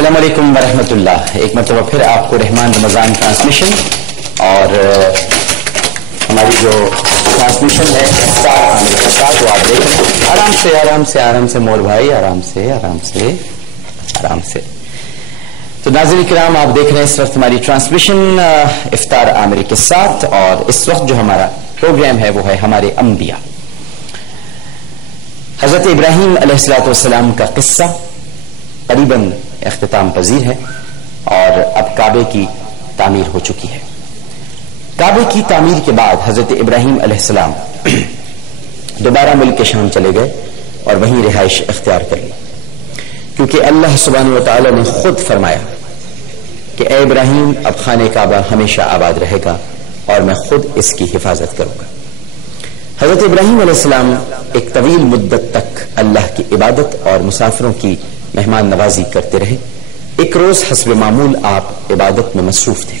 السلام علیکم ورحمۃ اللہ. ایک مرتبہ پھر آپ کو رحمان رمضان ٹرانسمیشن اور ہماری جو ٹرانسمیشن ہے وہ آپ دیکھیں. آرام سے آرام سے آرام سے مور بھائی, آرام سے آرام سے آرام سے. تو ناظرین کرام, آپ دیکھ رہے ہیں اس وقت ہماری ٹرانسمیشن افطار عامری کے ساتھ, اور اس وقت جو ہمارا پروگرام ہے وہ ہے ہمارے انبیاء. حضرت ابراہیم علیہ السلام کا قصہ قریباً اختتام پذیر ہے اور اب کعبے کی تعمیر ہو چکی ہے. کعبے کی تعمیر کے بعد حضرت ابراہیم علیہ السلام دوبارہ ملک کے شام چلے گئے اور وہیں رہائش اختیار کر لی, کیونکہ اللہ سبحانہ و تعالی نے خود فرمایا کہ اے ابراہیم اب خانہ کعبہ ہمیشہ آباد رہے گا اور میں خود اس کی حفاظت کروں گا. حضرت ابراہیم علیہ السلام ایک طویل مدت تک اللہ کی عبادت اور مسافروں کی مہمان نوازی کرتے رہے. ایک روز حسب معمول آپ عبادت میں مصروف تھے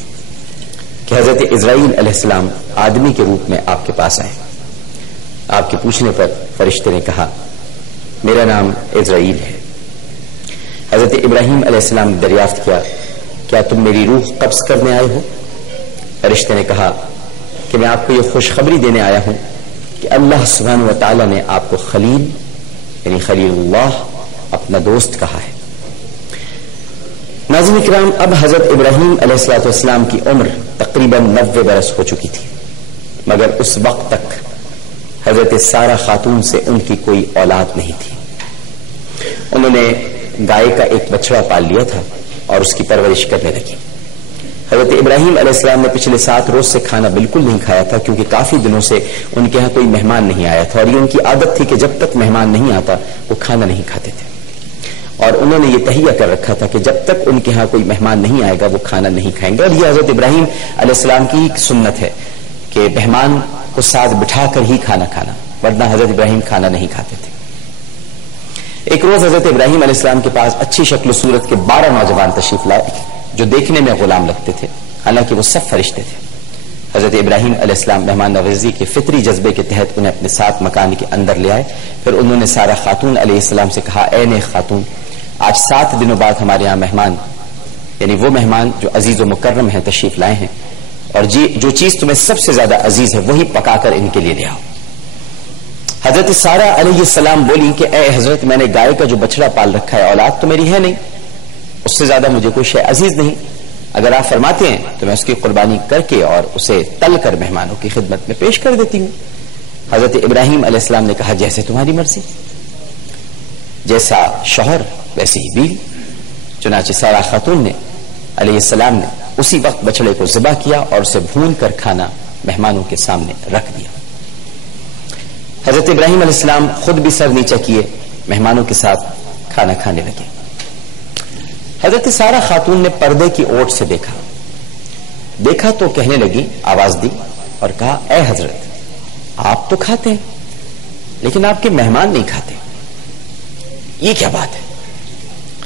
کہ حضرت اسرائیل علیہ السلام آدمی کے روپ میں آپ کے پاس آئے. آپ کے پوچھنے پر فرشتے نے کہا میرا نام اسرائیل ہے. حضرت ابراہیم علیہ السلام نے دریافت کیا کیا تم میری روح قبض کرنے آئے ہو؟ فرشتے نے کہا کہ میں آپ کو یہ خوشخبری دینے آیا ہوں کہ اللہ سبحانہ و تعالی نے آپ کو خلیل یعنی خلیل اللہ اپنا دوست کہا ہے. ناظرین کرام, اب حضرت ابراہیم علیہ السلام کی عمر تقریباً 90 برس ہو چکی تھی, مگر اس وقت تک حضرت سارہ خاتون سے ان کی کوئی اولاد نہیں تھی. انہوں نے گائے کا ایک بچڑا پال لیا تھا اور اس کی پرورش کرنے لگی. حضرت ابراہیم علیہ السلام نے پچھلے 7 روز سے کھانا بالکل نہیں کھایا تھا, کیونکہ کافی دنوں سے ان کے ہاں کوئی مہمان نہیں آیا تھا, اور یہ ان کی عادت تھی کہ جب تک مہمان نہیں آتا وہ کھانا نہیں کھاتے تھے. اور انہوں نے یہ تہیہ کر رکھا تھا کہ جب تک ان کے ہاں کوئی مہمان نہیں آئے گا وہ کھانا نہیں کھائیں گے. اور یہ حضرت ابراہیم علیہ السلام کی سنت ہے کہ مہمان کو ساتھ بٹھا کر ہی کھانا کھانا, ورنہ حضرت ابراہیم کھانا نہیں کھاتے تھے. ایک روز حضرت ابراہیم علیہ السلام کے پاس اچھی شکل و صورت کے 12 نوجوان تشریف لائے جو دیکھنے میں غلام لگتے تھے, حالانکہ وہ سب فرشتے تھے. حضرت ابراہیم علیہ السلام مہمان نوازی کے فطری جذبے کے تحت انہیں اپنے ساتھ مکان کے اندر لے آئے. پھر انہوں نے سارہ خاتون علیہ السلام سے کہا اے نیک خاتون, آج 7 دنوں بعد ہمارے یہاں مہمان یعنی وہ مہمان جو عزیز و مکرم ہیں تشریف لائے ہیں, اور جو چیز تمہیں سب سے زیادہ عزیز ہے وہی پکا کر ان کے لیے لے آؤ. حضرت سارہ علیہ السلام بولی کہ اے حضرت, میں نے گائے کا جو بچڑا پال رکھا ہے, اولاد تو میری ہے نہیں, اس سے زیادہ مجھے کوئی شے عزیز نہیں. اگر آپ فرماتے ہیں تو میں اس کی قربانی کر کے اور اسے تل کر مہمانوں کی خدمت میں پیش کر دیتی ہوں. حضرت ابراہیم علیہ السلام نے کہا جیسے تمہاری مرضی, جیسا شوہر ویسی ہی بیوی. چنانچہ سارہ خاتون نے علیہ السلام نے اسی وقت بچڑے کو ذبح کیا اور اسے بھون کر کھانا مہمانوں کے سامنے رکھ دیا. حضرت ابراہیم علیہ السلام خود بھی سر نیچا کیے مہمانوں کے ساتھ کھانا کھانے لگے. حضرت سارہ خاتون نے پردے کی اوٹ سے دیکھا تو کہنے لگی, آواز دی اور کہا اے حضرت آپ تو کھاتے ہیں لیکن آپ کے مہمان نہیں کھاتے, یہ کیا بات ہے؟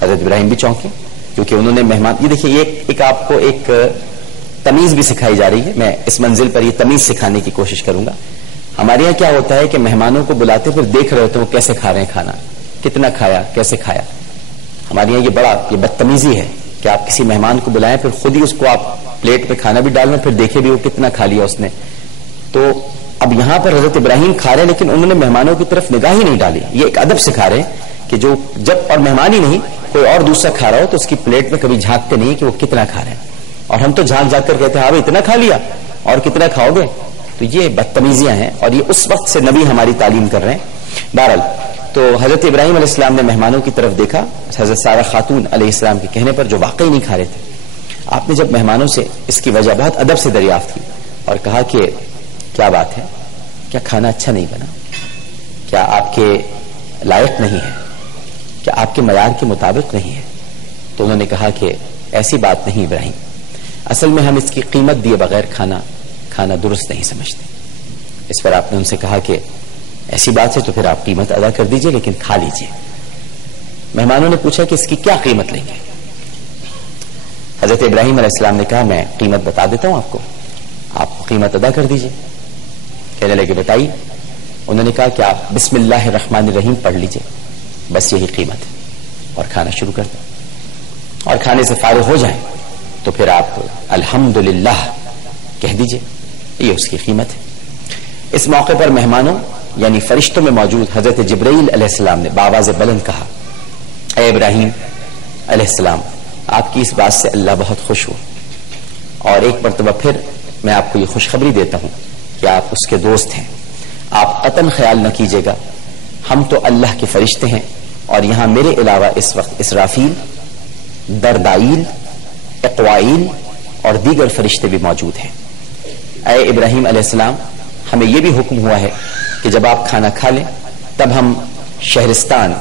حضرت ابراہیم بھی چونکے, کیونکہ انہوں نے مہمان, یہ دیکھیے ایک آپ کو ایک تمیز بھی سکھائی جا رہی ہے. میں اس منزل پر یہ تمیز سکھانے کی کوشش کروں گا. ہمارے یہاں کیا ہوتا ہے کہ مہمانوں کو بلاتے پھر دیکھ رہے ہوتے ہیں وہ کیسے کھا رہے ہیں کھانا, کتنا کھایا, کیسے کھایا. ہمارے یہاں یہ بدتمیزی ہے کہ آپ کسی مہمان کو بلائیں پھر خود ہی اس کو آپ پلیٹ پہ کھانا بھی ڈالنا, پھر دیکھے بھی وہ کتنا کھا لیا اس نے. تو اب یہاں پر حضرت ابراہیم کھا رہے ہیں لیکن انہوں نے مہمانوں کی طرف نگاہ ہی نہیں ڈالی. یہ ایک ادب سکھا رہے ہیں کہ جو جب اور مہمان ہی نہیں کوئی اور دوسرا کھا رہا ہو تو اس کی پلیٹ میں کبھی جھانکتے نہیں کہ وہ کتنا کھا رہے ہیں, اور ہم تو جھانک جھانک کر کہتے ہیں ہاں اتنا کھا لیا اور کتنا کھاؤ گے. تو یہ بدتمیزیاں ہیں اور یہ اس وقت سے نبی ہماری تعلیم کر رہے ہیں. بہرحال تو حضرت ابراہیم علیہ السلام نے مہمانوں کی طرف دیکھا. حضرت سارہ خاتون علیہ السلام کے کہنے پر جو واقعی نہیں کھا رہے تھے, آپ نے جب مہمانوں سے اس کی وجہ بہت ادب سے دریافت کی اور کہا کہ کیا بات ہے, کیا کھانا اچھا نہیں بنا, کیا آپ کے لائق نہیں ہے, کیا آپ کے معیار کے مطابق نہیں ہے, تو انہوں نے کہا کہ ایسی بات نہیں ابراہیم, اصل میں ہم اس کی قیمت دیے بغیر کھانا درست نہیں سمجھتے. اس پر آپ نے ان سے کہا کہ ایسی بات ہے تو پھر آپ قیمت ادا کر دیجئے لیکن کھا لیجئے. مہمانوں نے پوچھا کہ اس کی کیا قیمت لیں گے؟ حضرت ابراہیم علیہ السلام نے کہا میں قیمت بتا دیتا ہوں آپ کو, آپ قیمت ادا کر دیجئے. کہنے لگے بتائیے. انہوں نے کہا کہ آپ بسم اللہ الرحمن الرحیم پڑھ لیجئے, بس یہی قیمت ہے, اور کھانا شروع کر دیں. اور کھانے سے فارغ ہو جائیں تو پھر آپ الحمدللہ کہہ دیجئے، یہ اس کی قیمت ہے۔ اس موقع پر مہمانوں یعنی فرشتوں میں موجود حضرت جبرائیل علیہ السلام نے بآواز بلند کہا، اے ابراہیم علیہ السلام، آپ کی اس بات سے اللہ بہت خوش ہوا، اور ایک مرتبہ پھر میں آپ کو یہ خوشخبری دیتا ہوں کہ آپ اس کے دوست ہیں۔ آپ قطعاً خیال نہ کیجیے گا، ہم تو اللہ کے فرشتے ہیں، اور یہاں میرے علاوہ اس وقت اسرافیل، دردائیل، اقوائیل اور دیگر فرشتے بھی موجود ہیں۔ اے ابراہیم علیہ السلام، ہمیں یہ بھی حکم ہوا ہے کہ جب آپ کھانا کھا لیں تب ہم شہرستان،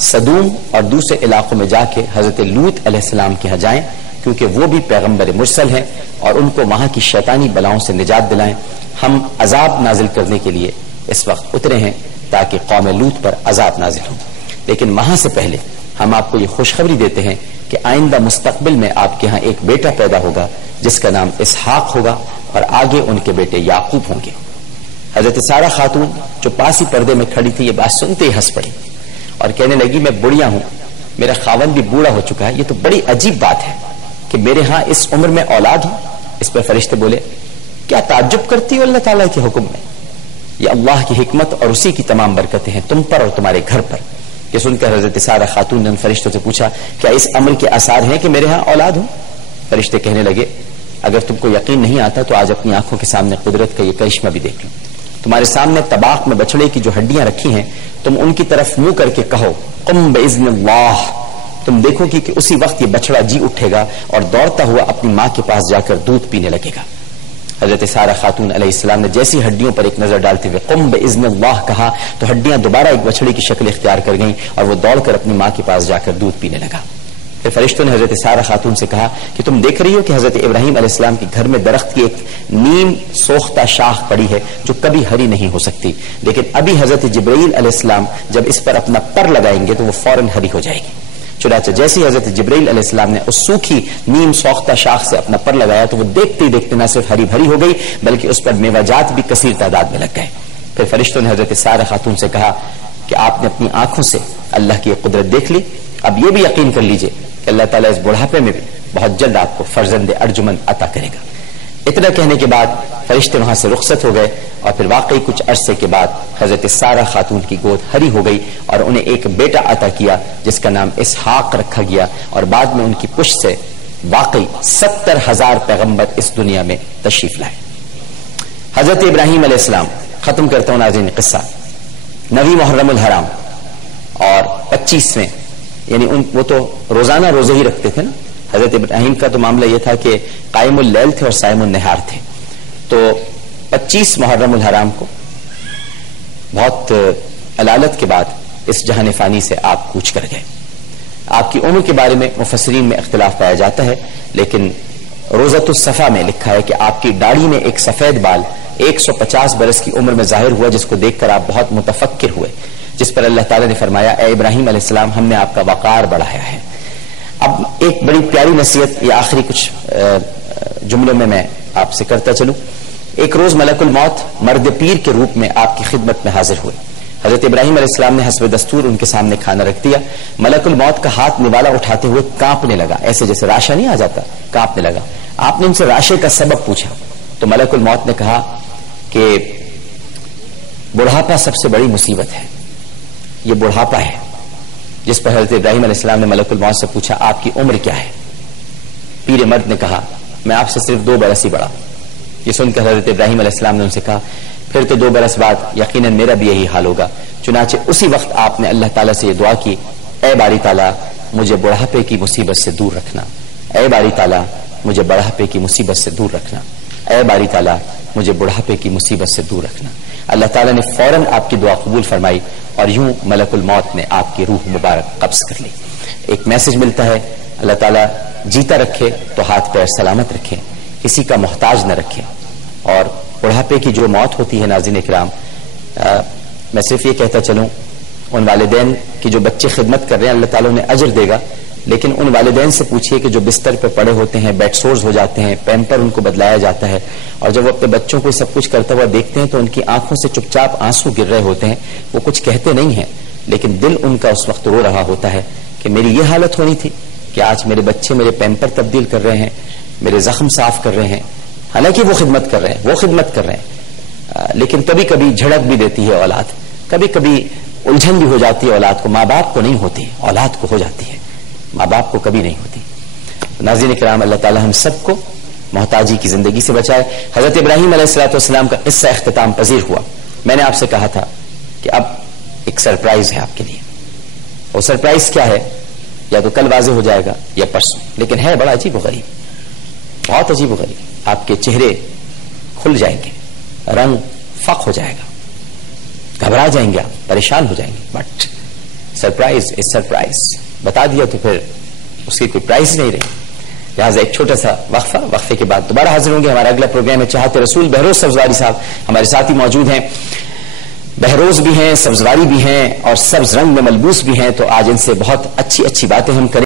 سدوم اور دوسرے علاقوں میں جا کے حضرت لوط علیہ السلام کے ہاں جائیں، کیونکہ وہ بھی پیغمبر مرسل ہیں اور ان کو وہاں کی شیطانی بلاؤں سے نجات دلائیں۔ ہم عذاب نازل کرنے کے لیے اس وقت اترے ہیں تاکہ قوم لوط پر عذاب نازل ہو، لیکن وہاں سے پہلے ہم آپ کو یہ خوشخبری دیتے ہیں کہ آئندہ مستقبل میں آپ کے ہاں ایک بیٹا پیدا ہوگا جس کا نام اسحاق ہوگا، اور آگے ان کے بیٹے یعقوب ہوں گے۔ حضرت سارہ خاتون جو پاس ہی پردے میں کھڑی تھی، یہ بات سنتے ہی ہنس پڑی اور کہنے لگی، میں بڑھیا ہوں، میرا خاوند بھی بوڑھا ہو چکا ہے، یہ تو بڑی عجیب بات ہے کہ میرے ہاں اس عمر میں اولاد ہو۔ اس پر فرشتے بولے، کیا تعجب کرتی ہو اللہ تعالیٰ کے حکم میں؟ یہ اللہ کی حکمت اور اسی کی تمام برکتیں ہیں تم پر اور تمہارے گھر پر۔ یہ سن کر حضرت سارہ خاتون نے ان فرشتوں سے پوچھا، کیا اس عمل کے آثار ہیں کہ میرے ہاں اولاد ہو؟ فرشتے کہنے لگے، اگر تم کو یقین نہیں آتا تو آج اپنی آنکھوں کے سامنے قدرت کا یہ کرشمہ بھی دیکھ لو۔ تمہارے سامنے طباق میں بچڑے کی جو ہڈیاں رکھی ہیں، تم ان کی طرف منہ کر کے کہو قم باذن اللہ، تم دیکھو کہ اسی وقت یہ بچڑا جی اٹھے گا اور دوڑتا ہوا اپنی ماں کے پاس جا کر دودھ پینے لگے گا۔ حضرت سارہ خاتون علیہ السلام نے جیسی ہڈیوں پر ایک نظر ڈالتے ہوئے قم باذن اللہ کہا تو ہڈیاں دوبارہ ایک بچڑے کی شکل اختیار کر گئیں اور وہ دوڑ کر اپنی ماں کے پاس جا کر دودھ پینے لگا۔ پھر فرشتوں نے حضرت سارہ خاتون سے کہا کہ تم دیکھ رہی ہو کہ حضرت ابراہیم علیہ السلام کے گھر میں درخت کی ایک نیم سوختہ شاخ پڑی ہے جو کبھی ہری نہیں ہو سکتی، لیکن ابھی حضرت جبرائیل علیہ السلام جب اس پر اپنا پر لگائیں گے تو وہ فوراً ہری ہو جائے گی۔ چنانچہ جیسے حضرت جبرائیل علیہ السلام نے اس سوکھی نیم سوختہ شاخ سے اپنا پر لگایا تو وہ دیکھتے ہی دیکھتے نہ صرف ہری بھری ہو گئی بلکہ اس پر میوہ جات بھی کثیر تعداد میں لگ گئے۔ پھر فرشتوں نے حضرت سارہ خاتون سے کہا کہ آپ نے اپنی آنکھوں سے اللہ کی قدرت دیکھ لی، اب یہ بھی یقین کر لیجئے کہ اللہ تعالیٰ اس بڑھاپے میں بھی بہت جلد آپ کو فرزند ارجمند عطا کرے گا۔ اتنا کہنے کے بعد فرشتے وہاں سے رخصت ہو گئے اور پھر واقعی کچھ عرصے کے بعد حضرت سارہ خاتون کی گود ہری ہو گئی اور انہیں ایک بیٹا عطا کیا جس کا نام اسحاق رکھا گیا، اور بعد میں ان کی پشت سے واقعی 70,000 پیغمبر اس دنیا میں تشریف لائے۔ حضرت ابراہیم علیہ السلام، ختم کرتا ہوں ناظرین قصہ، 9 محرم الحرام اور 25ویں، یعنی وہ تو روزانہ روزے ہی رکھتے تھے نا۔ حضرت ابراہیم کا تو معاملہ یہ تھا کہ قائم اللیل تھے اور صائم النہار تھے، تو 25 محرم الحرام کو بہت علالت کے بعد اس جہان فانی سے آپ کوچ کر گئے۔ آپ کی عمر کے بارے میں مفسرین میں اختلاف پایا جاتا ہے، لیکن روزۃ الصفا میں لکھا ہے کہ آپ کی داڑھی میں ایک سفید بال 150 برس کی عمر میں ظاہر ہوا، جس کو دیکھ کر آپ بہت متفکر ہوئے، جس پر اللہ تعالیٰ نے فرمایا، اے ابراہیم علیہ السلام، ہم نے آپ کا وقار بڑھایا ہے۔ اب ایک بڑی پیاری نصیحت یہ آخری کچھ جملوں میں آپ سے کرتا چلوں۔ ایک روز ملک الموت مرد پیر کے روپ میں آپ کی خدمت میں حاضر ہوئے۔ حضرت ابراہیم علیہ السلام نے حسب دستور ان کے سامنے کھانا رکھ دیا۔ ملک الموت کا ہاتھ نوالا اٹھاتے ہوئے کانپنے لگا، ایسے جیسے راشا نہیں آ جاتا، کانپنے لگا۔ آپ نے ان سے راشے کا سبب پوچھا تو ملک الموت نے کہا کہ بڑھاپا سب سے بڑی مصیبت ہے، یہ بڑھاپا ہے۔ جس پر حضرت ابراہیم علیہ السلام نے ملک الموت سے پوچھا، آپ کی عمر کیا ہے؟ پیر مرد نے کہا، میں آپ سے صرف 2 برس ہی بڑا۔ یہ سن کر حضرت ابراہیم علیہ السلام نے ان سے کہا، پھر تو 2 برس بعد یقیناً میرا بھی یہی حال ہوگا۔ چنانچہ اسی وقت آپ نے اللہ تعالیٰ سے یہ دعا کی، اے باری تعالیٰ مجھے بڑھاپے کی مصیبت سے دور رکھنا، اے باری تعالیٰ مجھے بڑھاپے کی مصیبت سے دور رکھنا، اے باری تعالیٰ مجھے بڑھاپے کی مصیبت سے دور رکھنا۔ اللہ تعالیٰ نے فوراً آپ کی دعا قبول فرمائی اور یوں ملک الموت نے آپ کی روح مبارک قبض کر لی۔ ایک میسج ملتا ہے، اللہ تعالیٰ جیتا رکھے تو ہاتھ پیر سلامت رکھے، کسی کا محتاج نہ رکھے۔ اور بڑھاپے کی جو موت ہوتی ہے ناظرین اکرام، میں صرف یہ کہتا چلوں، ان والدین کی جو بچے خدمت کر رہے ہیں اللہ تعالیٰ انہیں اجر دے گا، لیکن ان والدین سے پوچھئے کہ جو بستر پہ پڑے ہوتے ہیں، بیڈ سورز ہو جاتے ہیں، پیمپر ان کو بدلایا جاتا ہے، اور جب وہ اپنے بچوں کو سب کچھ کرتا ہوا دیکھتے ہیں تو ان کی آنکھوں سے چپ چاپ آنسو گر رہے ہوتے ہیں۔ وہ کچھ کہتے نہیں ہیں لیکن دل ان کا اس وقت رو رہا ہوتا ہے کہ میری یہ حالت ہونی تھی، کہ آج میرے بچے میرے پیمپر تبدیل کر رہے ہیں, میرے زخم صاف کر رہے ہیں, حالانکہ وہ خدمت کر رہے ہیں, لیکن کبھی کبھی جھڑک بھی دیتی ہے اولاد, کبھی کبھی الجھن بھی ہو جاتی ہے اولاد کو. ماں باپ کو نہیں ہوتی, اولاد کو ہو جاتی ہے, ماں باپ کو کبھی نہیں ہوتی. ناظرین کرام, اللہ تعالی ہم سب کو محتاجی کی زندگی سے بچائے. حضرت ابراہیم علیہ السلام کا قصہ اختتام پذیر ہوا. میں نے آپ سے کہا تھا کہ اب ایک سرپرائز ہے آپ کے لیے. وہ سرپرائز کیا ہے یا تو کل واضح ہو جائے گا یا پرسوں, لیکن ہے بڑا عجیب و غریب, بہت عجیب و غریب. آپ کے چہرے کھل جائیں گے, رنگ فق ہو جائے گا, گھبرا جائیں گے آپ, پریشان ہو جائیں گے. بٹ سرپرائز از سرپرائز, بتا دیا تو پھر اس کی کوئی پرائز نہیں رہی. لہٰذا ایک چھوٹا سا وقفہ, وقفے کے بعد دوبارہ حاضر ہوں گے. ہمارا اگلا پروگرام ہے چاہت رسول. بہروز سبزواری صاحب ہمارے ساتھی موجود ہیں, بہروز بھی ہیں, سبزواری بھی ہیں اور سبز رنگ میں ملبوس بھی ہیں. تو آج ان سے بہت اچھی اچھی باتیں ہم کریں.